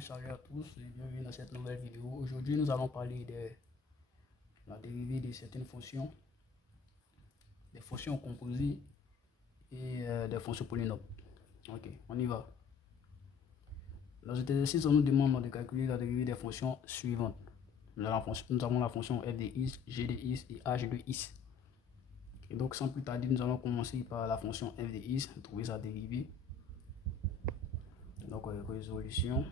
Salut à tous et bienvenue dans cette nouvelle vidéo. Aujourd'hui, nous allons parler de la dérivée de certaines fonctions, des fonctions composées et des fonctions polynômes. Ok, on y va. Dans cet exercice, on nous demande de calculer la dérivée des fonctions suivantes. Nous avons la fonction f de x, g de x et h de x. Et donc, sans plus tarder, nous allons commencer par la fonction f de x, trouver sa dérivée. Donc, résolution.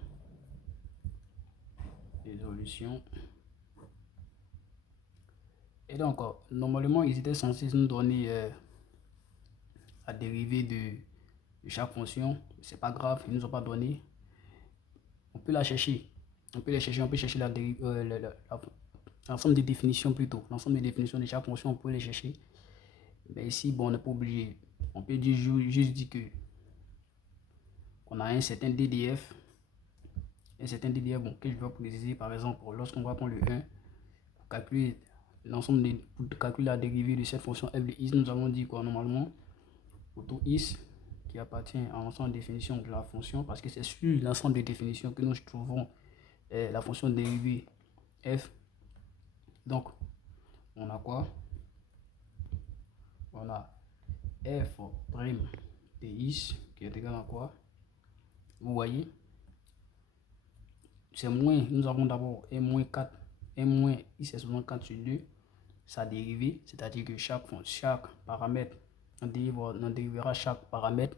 Et donc, normalement, ils étaient censés nous donner la dérivée de chaque fonction. C'est pas grave, ils nous ont pas donné. On peut la chercher. On peut chercher la dérivée, l'ensemble des définitions plutôt. L'ensemble des définitions de chaque fonction, on peut les chercher. Mais ici, bon, on n'est pas obligé. On peut juste dire que on a un certain DDF. Un certain DDF, bon, que je vais préciser par exemple, lorsqu'on va prendre le 1, pour calculer pour calculer la dérivée de cette fonction f de x, nous allons dire quoi normalement? Pour tout x qui appartient à l'ensemble de définition de la fonction, parce que c'est sur l'ensemble des définitions que nous trouvons la fonction dérivée f. Donc, on a quoi? On a f' de x qui est égal à quoi? Vous voyez? C'est moins, nous avons d'abord m-4, x exposant 4 sur 2, sa dérivée, c'est-à-dire que chaque paramètre, on dérivera chaque paramètre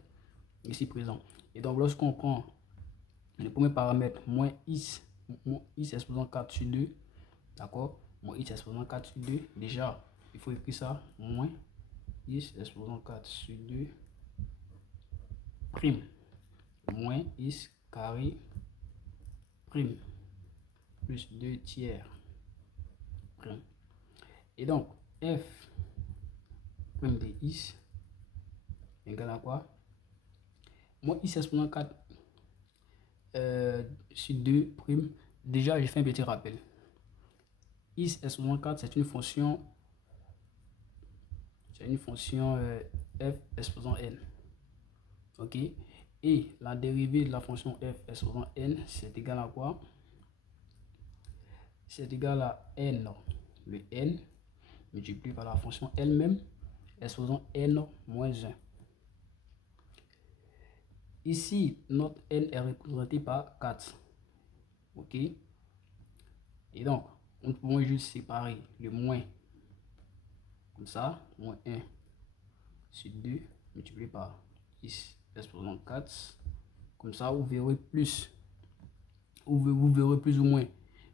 ici présent. Et donc, lorsqu'on prend le premier paramètre, moins x exposant 4 sur 2, d'accord? Moins x exposant 4 sur 2, déjà, il faut écrire ça, moins x exposant 4 sur 2, prime, moins x carré, prime, plus 2 tiers, prime. Et donc, f prime de x égale à quoi? Moins x exposant 4 sur 2 prime. Déjà, j'ai fait un petit rappel. X exposant 4, c'est une fonction f exposant n. Ok? Et la dérivée de la fonction f exposant n, c'est égal à quoi? C'est égal à n, le n multiplié par la fonction elle-même exposant n moins 1. Ici, notre n est représenté par 4. Ok? Et donc, nous pouvons juste séparer le moins comme ça, moins 1 sur 2 multiplié par x exposant 4. Comme ça, vous verrez plus. Vous verrez plus ou moins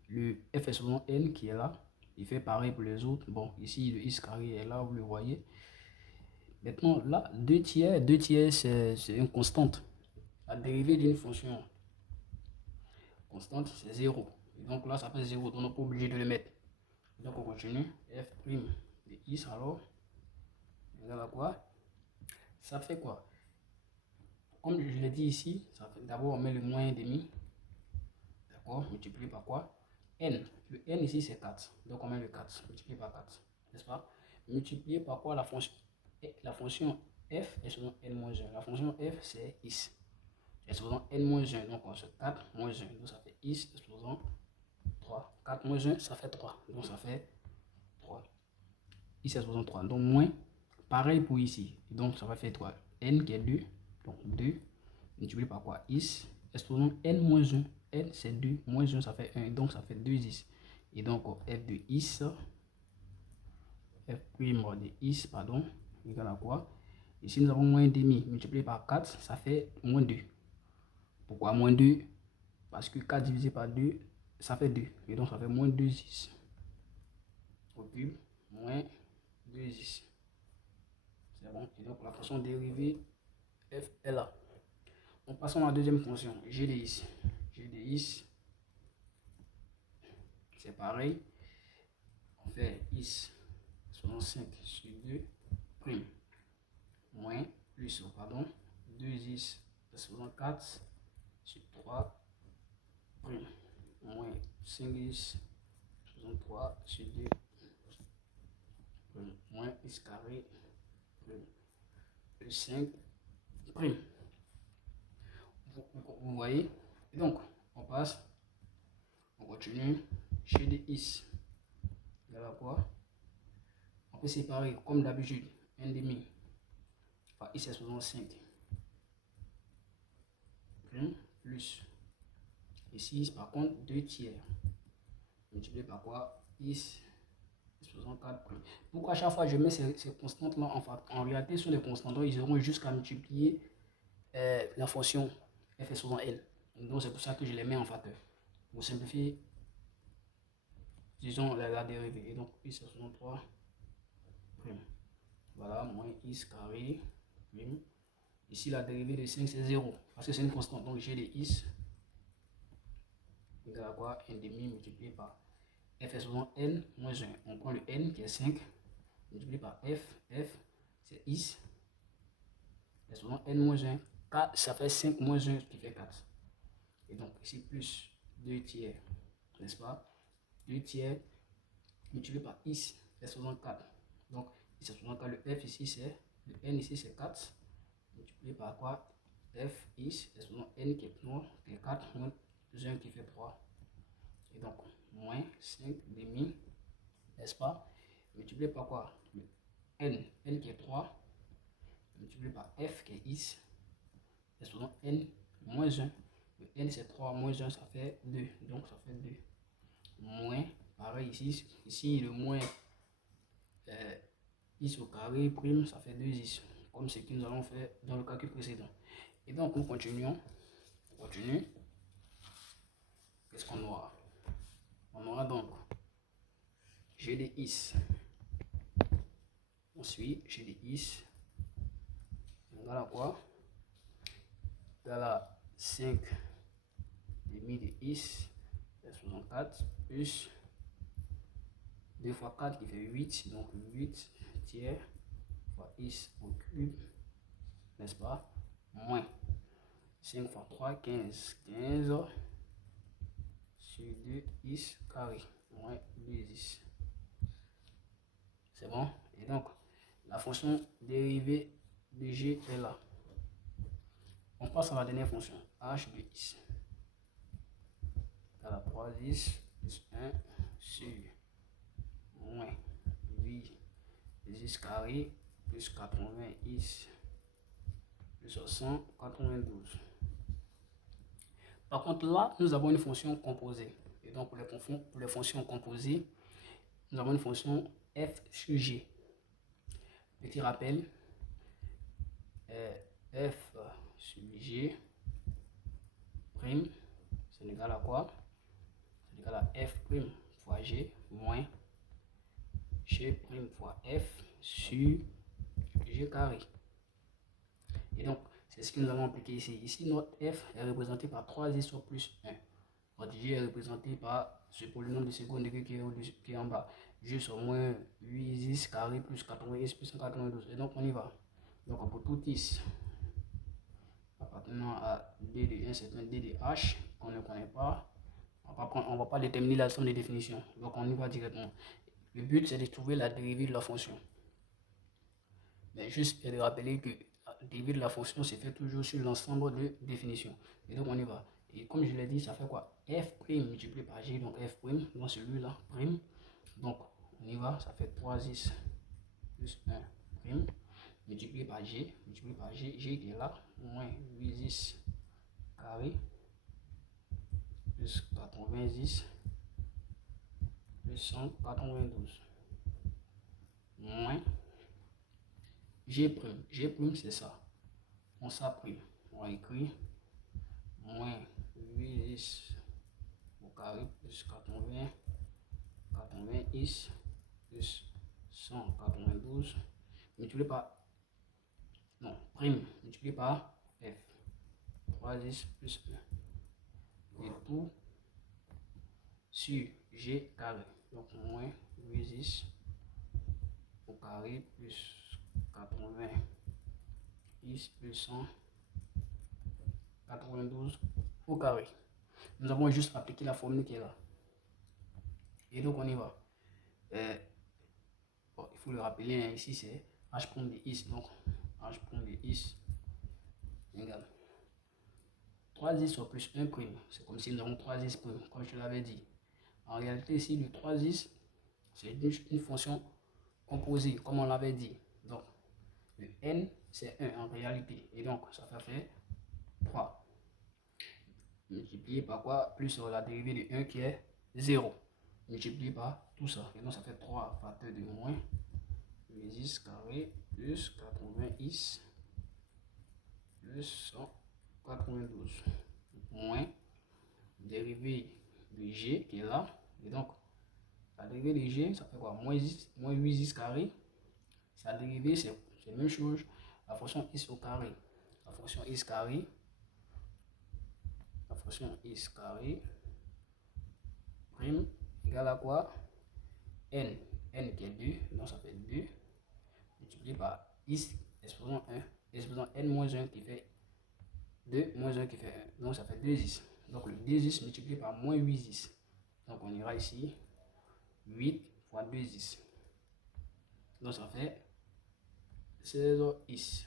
le f exposant n qui est là. Il fait pareil pour les autres. Bon, ici, le x carré est là, vous le voyez. Maintenant, là, 2 tiers, c'est une constante. La dérivée d'une fonction constante, c'est 0. Et donc là, ça fait 0, donc on n'est pas obligé de le mettre. Donc on continue. F' de x, alors, égale à quoi? Ça fait quoi? Comme je l'ai dit ici, ça fait d'abord on met le moins demi. D'accord? Multiplié par quoi? N. Le n ici, c'est 4. Donc on met le 4, multiplié par 4. N'est-ce pas? Multiplié par quoi? La fonction f est selon n-1. La fonction f, c'est x. Exposant n-1, donc on se 4 moins 1, donc ça fait x exposant 3. 4 moins 1, ça fait 3, donc ça fait 3. X exposant 3, donc moins, pareil pour ici, donc ça va faire 3. N qui est 2, donc 2, multiplié par quoi? X exposant n-1, n c'est 2, moins 1 ça fait 1, donc ça fait 2x. Et donc f de x, f' de x, pardon, égale à quoi? Ici nous avons moins demi, multiplié par 4, ça fait moins 2. Pourquoi moins 2? Parce que 4 divisé par 2, ça fait 2. Et donc, ça fait moins 2x. Au cube, moins 2x. C'est bon. Et donc, la fonction dérivée, f est là. Donc, passons à la deuxième fonction, g de x. G de x, c'est pareil. On fait x selon 5 sur 2, prime, moins, plus, pardon, 2x selon 4 sur 3, prime, moins 5x selon 3 sur 2, prime, moins x carré, prime, plus 5, prime. Vous voyez? Et donc, On passe, on continue. G de Is égale à quoi? On peut séparer comme d'habitude 1 demi par Is exposant 5 plus ici par contre 2 tiers multiplié par quoi? Is exposant 4 prime. Pourquoi à chaque fois je mets ces constantes là en réalité sur les constantes, ils auront jusqu'à multiplier la fonction f exposant n. Donc c'est pour ça que je les mets en facteur. Pour simplifier, disons la dérivée. Et donc Is exposant 3 prime. Voilà, moins Is carré prime. Ici la dérivée de 5 c'est 0 parce que c'est une constante. Donc j'ai des Is égale à quoi? 1 demi multiplié par f exposant n moins 1. On prend le n qui est 5 multiplié par f c'est Is exposant n moins 1. 4 ça fait 5 moins 1 qui fait 4. Et donc ici plus 2 tiers, n'est-ce pas? 2 tiers multiplié par Is exposant 4. Donc Is exposant 4, le f ici c'est, le n ici c'est 4 multiplié par quoi? F Is exposant n qui est 4 moins 1 qui fait 3. Et donc moins 5 demi, n'est-ce pas? Multiplié par quoi? Le n qui est 3 multiplié par f qui est Is exposant n moins 1. Le n c'est 3 moins 1 ça fait 2. Donc ça fait 2. Moins, pareil ici le moins Is au carré prime ça fait 2 Is. Comme ce que nous avons fait dans le calcul précédent. Et donc nous continuons. On continue. Qu'est-ce qu'on aura? On aura donc G de Is. Ensuite, G de Is égale à quoi? Égale à 5 demi de Is, 64, plus 2 fois 4 qui fait 8, donc 8 tiers fois Is au cube, n'est-ce pas? Moins 5 fois 3, 15, 15 sur 2 Is carré, moins 2 Is. C'est bon? Et donc, la fonction dérivée de G est là. On passe à la dernière fonction, H de Is. À la 3 Is plus 1 sur moins 8 Is carré plus 80 Is plus 192. Par contre, là, nous avons une fonction composée. Et donc, pour les fonctions composées, nous avons une fonction f sur g. Petit rappel, f sur g prime, c'est égal à quoi? C'est égal à f prime fois g moins g prime fois f sur g carré. Et donc, c'est ce que nous allons appliquer ici. Ici, notre f est représenté par 3 sur plus 1. Notre g est représenté par ce polynôme de second degré qui est en bas. G sur moins 8 carré plus 80 plus 192. Et donc, on y va. Donc, pour tout is appartenant à d de un certain d de h qu'on ne connaît pas, on ne va pas déterminer la somme des définitions. Donc, on y va directement. Le but, c'est de trouver la dérivée de la fonction. Mais juste de rappeler que la dérivée de la fonction se fait toujours sur l'ensemble de définitions. Et donc, on y va. Et comme je l'ai dit, ça fait quoi? F prime multiplié par G, donc F prime, dans celui-là, prime. Donc, on y va, ça fait 3x plus 1 prime, multiplié par G, G qui est là, moins 8x carré, plus 90x, plus 192, moins G prime c'est ça, on s'apprime, on va écrire moins 8x au carré plus 80x plus 192 multiplié par prime multiplié par f 3x plus 1 et tout sur g carré, donc moins 8x au carré plus 80x plus 192 au carré. Nous avons juste appliqué la formule qui est là. Et donc on y va. Bon, il faut le rappeler, hein, ici c'est h prime de is, donc h prime de is égale 3x plus 1 prime. C'est comme si nous avons 3x prime, comme je l'avais dit. En réalité, ici, le 3x, c'est une fonction composée, comme on l'avait dit. Donc, le n, c'est 1 en réalité. Et donc, ça va faire 3. Multiplié par quoi? Plus la dérivée de 1 qui est 0. Multiplié par tout ça. Et donc, ça fait 3 facteurs de moins 10 carré plus 80x plus 192 moins dérivée de g qui est là. Et donc, la dérivée de g, ça fait quoi? Moins 8x carré. Sa dérivée, c'est la même chose. La fonction x au carré. La fonction x carré. La fonction x carré prime égale à quoi? N. N qui est 2. Donc, ça fait 2 multiplié par x exposant 1. Exposant n moins 1 qui fait 2 moins 1 qui fait 1. Donc, ça fait 2x. Donc, le 2x multiplié par moins 8x. Donc, on ira ici. 8 fois 2x. Donc, ça fait 16x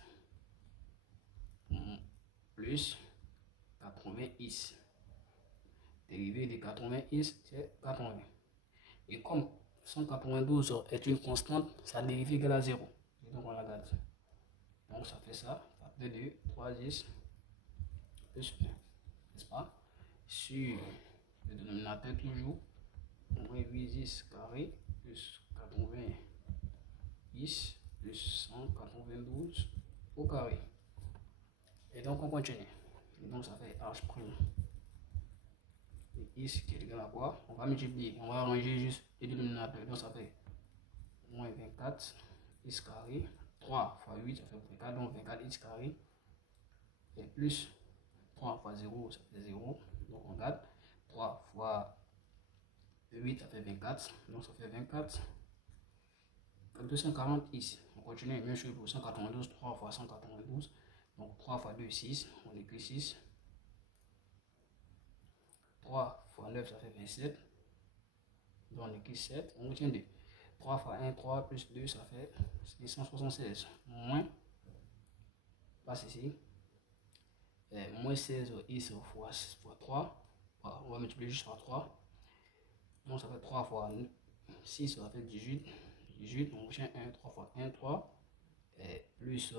plus 80x. Dérivée de 80x, c'est 80. Et comme 192 est une constante, sa dérivée égale à 0. Et donc, on la garde. Donc, ça fait ça. Facteur de 3x plus 1. N'est-ce pas? Sur le dénominateur, toujours, moins 8x carré plus 80x plus 192 au carré. Et donc, on continue. Et donc, ça fait h prime. Et x qui est égal à quoi? On va multiplier. On va arranger juste les dénominateurs. Donc, ça fait moins 24 x carré. 3 fois 8, ça fait 24. Donc, 24 x carré. Et plus 3 fois 0, ça fait 0. Donc, on garde. 3 fois 8, ça fait 24. Donc, ça fait 24. 240 ici. On continue. Même chose pour 192. 3 fois 192. Donc, 3 fois 2, 6. On écrit 6. 3 fois 9, ça fait 27. Donc, on écrit 7. On retient 2. 3 fois 1, 3 plus 2, ça fait 176. Moins, passe ici. Moins 16 x fois 3. Voilà, on va multiplier juste par 3. Donc, ça fait 3 fois 6, ça fait 18. 18, on retient 1, 3 fois 1, 3. Et plus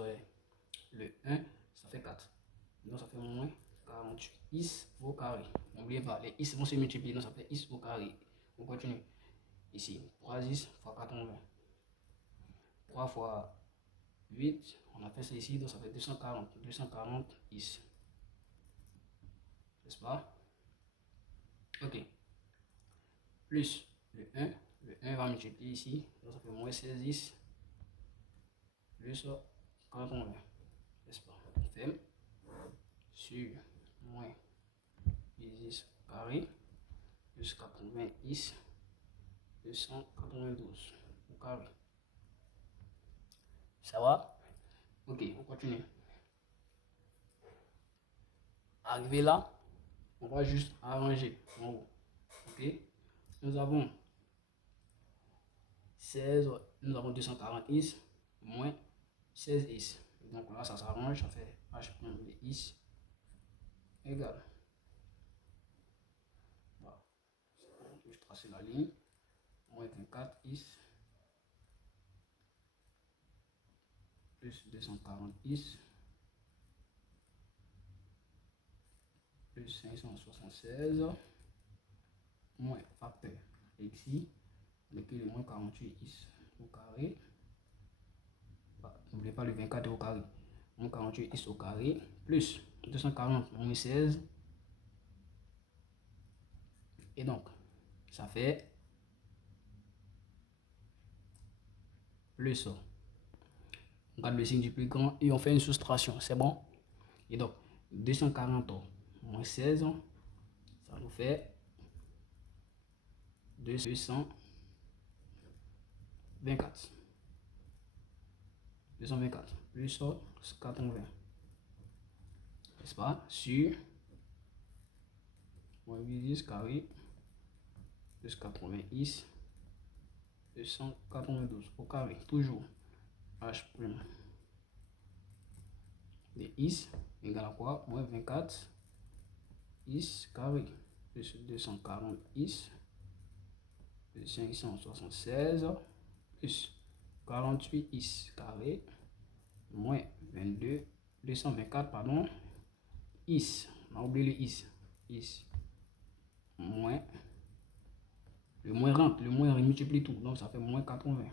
le 1, ça fait 4. Donc, ça fait moins 48 x au carré. N'oubliez pas, les x vont se multiplier, donc ça fait x au carré. On continue. Ici, 3x fois 80. 3 fois 8, on a fait ça ici, donc ça fait 240. 240 x. N'est-ce pas? Ok. Plus le 1. Le 1 va multiplier ici, donc ça fait moins 16x plus 80. N'est-ce pas? Ferme. Sur moins 10 carré plus 80x 292 au carré. Ça va? Ok, on continue. Arrivé là, on va juste arranger en haut. Ok? Nous avons 16, nous avons 240x moins 16x. Donc là, ça s'arrange, ça fait h' de x égale. Voilà. Je vais tracer la ligne. Moins 24x plus 240x plus 576 moins facteur ici, on écrit le moins 48x au carré. N'oubliez pas le 24 au carré. Moins 48x au carré plus 240 moins 16. Et donc, ça fait plus. On garde le signe du plus grand et on fait une soustraction. C'est bon? Et donc, 240 moins 16, ça nous fait 224. 224 plus 80. N'est-ce pas? Sur moins 8x carré plus 80x 292 au carré. Toujours h' de x égale à quoi? Moins 24 is carré plus 240 is plus 576 plus 48 is carré moins 224 pardon, is, on a oublié le is moins, le moins rentre, le moins multiplie tout, donc ça fait moins 80.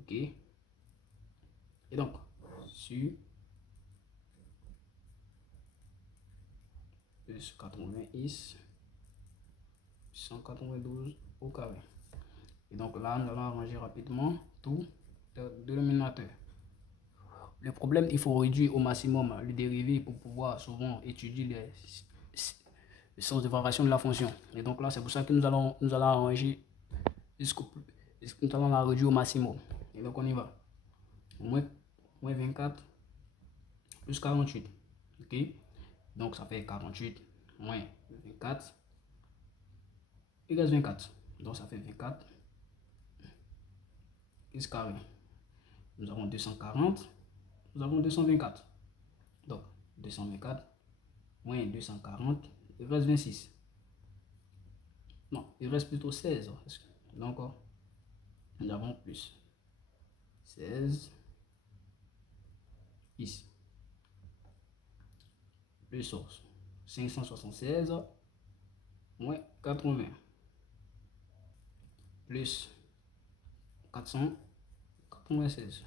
Ok, et donc sur plus 80 is 192 au carré. Et donc là, nous allons arranger rapidement tout dénominateur. Le problème, il faut réduire au maximum le dérivé pour pouvoir souvent étudier le sens de variation de la fonction. Et donc là, c'est pour ça que nous allons arranger nous allons la réduire au maximum. Et donc on y va. Moins 24 plus 48. Ok. Donc ça fait 48 moins 24. Il reste 24. Donc ça fait 24. Is carré. Nous avons 240. Nous avons 224. Donc 224 moins 240. Il reste 26. Non, il reste plutôt 16. Donc nous avons plus 16 ici. Plus 576 moins 80 plus 496.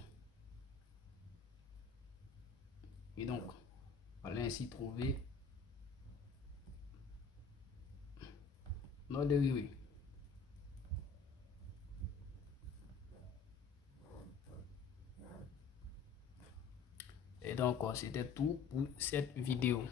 Et donc, on va ainsi trouver notre dérivé. Et donc, c'était tout pour cette vidéo.